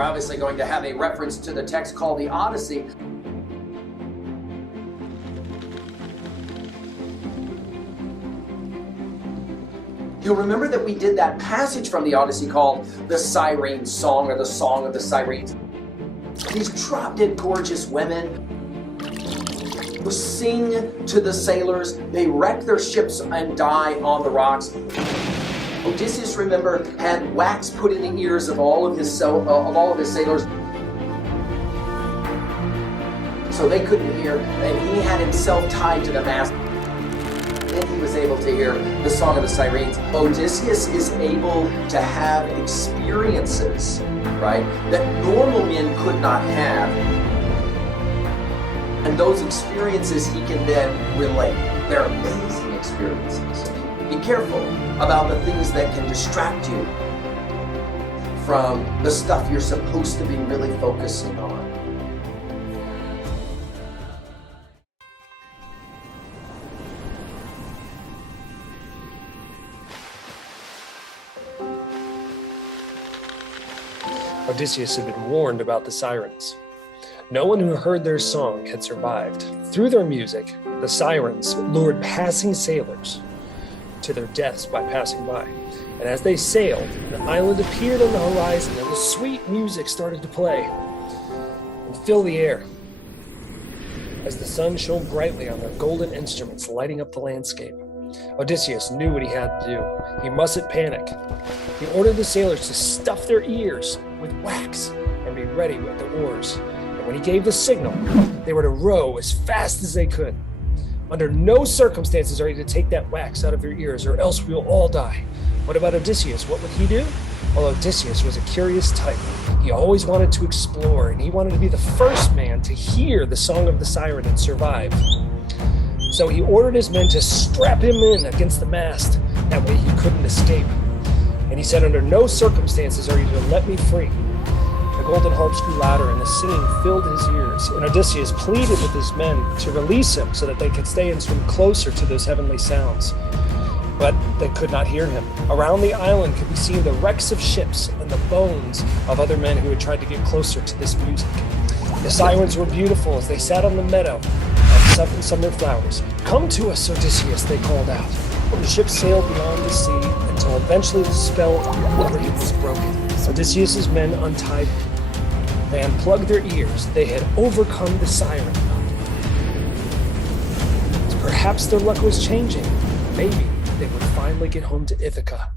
we're obviously going to have a reference to the text called the Odyssey. You'll remember that we did that passage from the Odyssey called the Sirens Song, or the Song of the Sirens. These drop-dead gorgeous women who sing to the sailors. They wreck their ships and die on the rocks. Odysseus, remember, had wax put in the ears of all of his sailors, so they couldn't hear, and he had himself tied to the mast. Then he was able to hear the Song of the Sirens. Odysseus is able to have experiences, right, that normal men could not have. And those experiences he can then relate. They're amazing experiences. Be careful about the things that can distract you from the stuff you're supposed to be really focusing on. Odysseus had been warned about the sirens. No one who heard their song had survived. Through their music, the sirens lured passing sailors to their deaths by passing by. And as they sailed, an island appeared on the horizon, and the sweet music started to play and fill the air as the sun shone brightly on their golden instruments, lighting up the landscape. Odysseus knew what he had to do. He mustn't panic. He ordered the sailors to stuff their ears with wax and be ready with the oars. And when he gave the signal, they were to row as fast as they could. Under no circumstances are you to take that wax out of your ears, or else we will all die. What about Odysseus? What would he do? Well, Odysseus was a curious type. He always wanted to explore, and he wanted to be the first man to hear the Song of the Siren and survive. So he ordered his men to strap him in against the mast. That way he couldn't escape. And he said, under no circumstances are you to let me free. The golden harps grew louder, and the singing filled his ears. And Odysseus pleaded with his men to release him so that they could stay and swim closer to those heavenly sounds. But they could not hear him. Around the island could be seen the wrecks of ships and the bones of other men who had tried to get closer to this music. The sirens were beautiful as they sat on the meadow of summer flowers. "Come to us, Odysseus," they called out. The ship sailed beyond the sea until eventually the spell of liberty was broken. Odysseus' men untied him. They unplugged their ears. They had overcome the siren. Perhaps their luck was changing. Maybe they would finally get home to Ithaca.